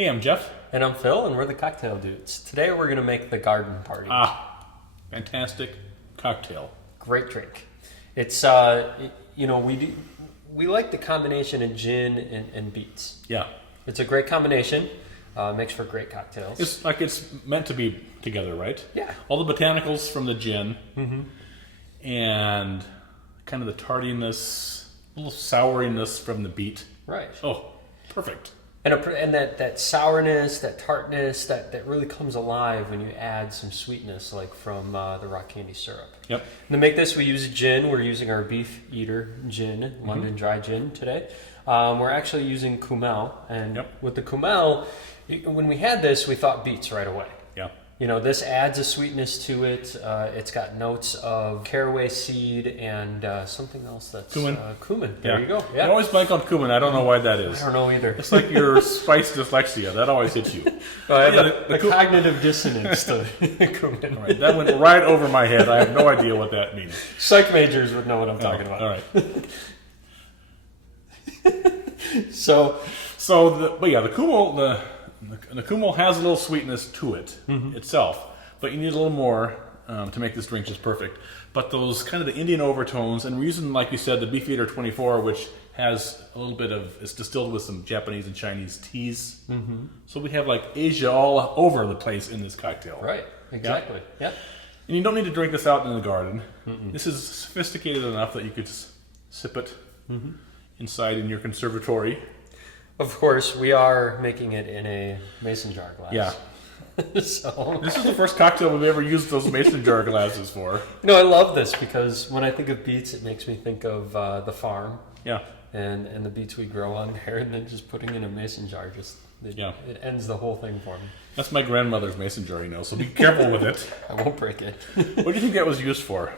Hey, I'm Jeff. And I'm Phil, and we're the Cocktail Dudes. Today we're going to make the garden party. Fantastic cocktail. Great drink. It's, we like the combination of gin and beets. Yeah. It's a great combination. Makes for great cocktails. It's meant to be together, right? Yeah. All the botanicals from the gin and kind of the tardiness, a little souriness from the beet. Right. Oh, perfect. And that sourness, that tartness, that really comes alive when you add some sweetness, like from the rock candy syrup. Yep. And to make this, we use gin. We're using our Beefeater gin, London dry gin today. We're actually using Kummel, and with the Kummel, when we had this, we thought beets right away. Yeah. You know, this adds a sweetness to it. It's got notes of caraway seed and something else that's cumin. Cumin. There you go. Yeah. I always blank on cumin. I don't know why that is. I don't know either. It's like your spice dyslexia. That always hits you. The cognitive dissonance to cumin. All right, that went right over my head. I have no idea what that means. Psych majors would know what I'm talking about. All right. The Kummel, the Kummel has a little sweetness to it itself, but you need a little more to make this drink just perfect. But those kind of the Indian overtones, and we're using, like we said, the Beefeater 24, which has a little bit of, it's distilled with some Japanese and Chinese teas. So we have like Asia all over the place in this cocktail. Right, exactly. Yeah. And you don't need to drink this out in the garden. This is sophisticated enough that you could just sip it inside in your conservatory. Of course, we are making it in a mason jar glass. Yeah. So this is the first cocktail we've ever used those mason jar glasses for. I love this because when I think of beets, it makes me think of the farm. Yeah. And the beets we grow on there, and then just putting in a mason jar, it ends the whole thing for me. That's my grandmother's mason jar, so be careful with it. I won't break it. What do you think that was used for?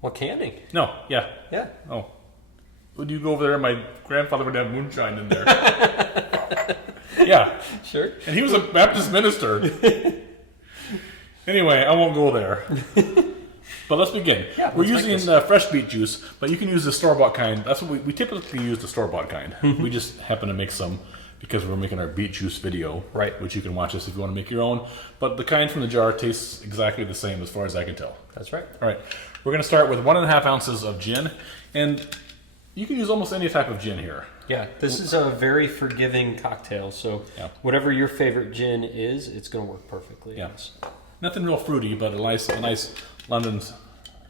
Well, canning. No, yeah. Yeah. Oh. Would you go over there? My grandfather would have moonshine in there. Yeah. Sure. And he was a Baptist minister. Anyway, I won't go there. But let's begin. Yeah, we're using fresh beet juice, but you can use the store-bought kind. That's what we typically use, the store-bought kind. We just happen to make some because we're making our beet juice video, right? Which you can watch us if you want to make your own. But the kind from the jar tastes exactly the same as far as I can tell. That's right. All right. We're going to start with 1.5 ounces of gin, and you can use almost any type of gin here. Yeah, this is a very forgiving cocktail, so whatever your favorite gin is, it's going to work perfectly. Yeah. Nothing real fruity, but a nice London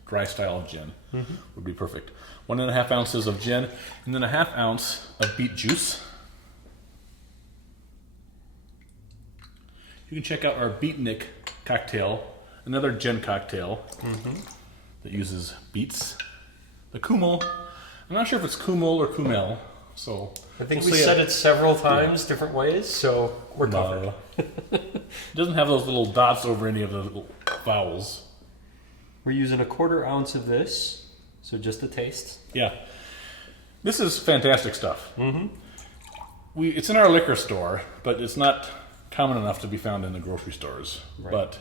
dry style gin would be perfect. 1.5 ounces of gin, and then 1/2 ounce of beet juice. You can check out our Beatnik cocktail, another gin cocktail that uses beets. The Kummel, I'm not sure if it's Kummel or Kummel, so I think we said it several times different ways, so we're covered. It doesn't have those little dots over any of the little vowels. We're using 1/4 ounce of this, so just a taste. Yeah, this is fantastic stuff. It's in our liquor store, but it's not common enough to be found in the grocery stores. Right. But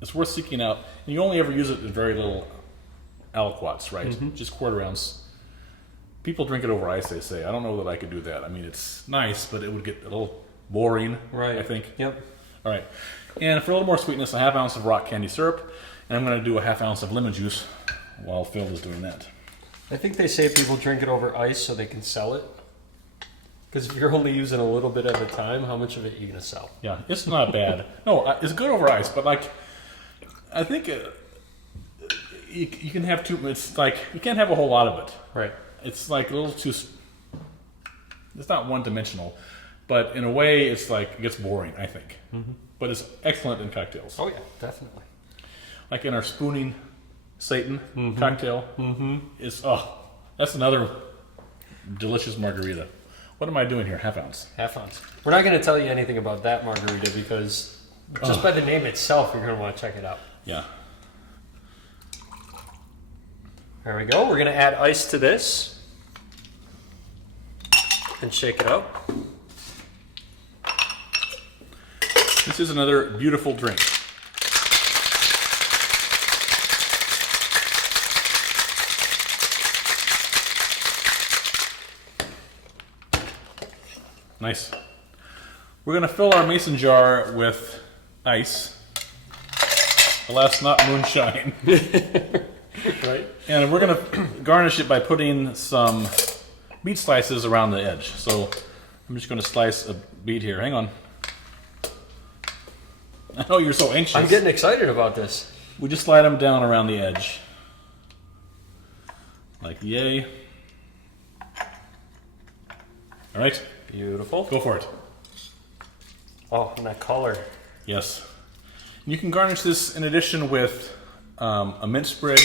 it's worth seeking out. And you only ever use it in very little aliquots, right? Just 1/4 ounce. People drink it over ice, they say. I don't know that I could do that. I mean, it's nice, but it would get a little boring, I think. Yep. All right. And for a little more sweetness, 1/2 ounce of rock candy syrup. And I'm going to do 1/2 ounce of lemon juice while Phil is doing that. I think they say people drink it over ice so they can sell it. Because if you're only using a little bit at a time, how much of it are you going to sell? Yeah, it's not bad. No, it's good over ice, but I think you can have too. It's like you can't have a whole lot of it. Right. It's like a little too. It's not one-dimensional, but in a way, it's like it gets boring. I think, but it's excellent in cocktails. Oh yeah, definitely. Like in our spooning Satan cocktail, that's another delicious margarita. What am I doing here? 1/2 ounce. 1/2 ounce. We're not going to tell you anything about that margarita because just by the name itself, you're going to want to check it out. Yeah. There we go. We're going to add ice to this and shake it up. This is another beautiful drink. Nice. We're going to fill our mason jar with ice. Alas, not moonshine. Right. And we're going to garnish it by putting some beet slices around the edge. So I'm just going to slice a beet here. Hang on. I know you're so anxious. I'm getting excited about this. We just slide them down around the edge. Like yay. All right. Beautiful. Go for it. Oh, and that color. Yes. You can garnish this in addition with a mint sprig.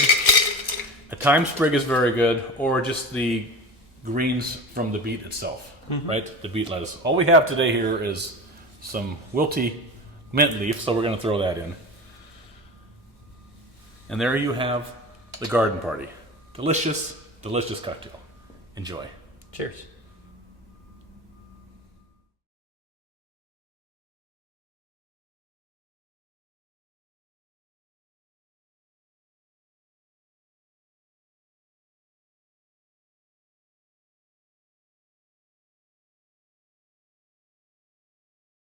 A thyme sprig is very good, or just the greens from the beet itself, right? The beet lettuce. All we have today here is some wilty mint leaf, so we're going to throw that in. And there you have the garden party. Delicious, delicious cocktail. Enjoy. Cheers.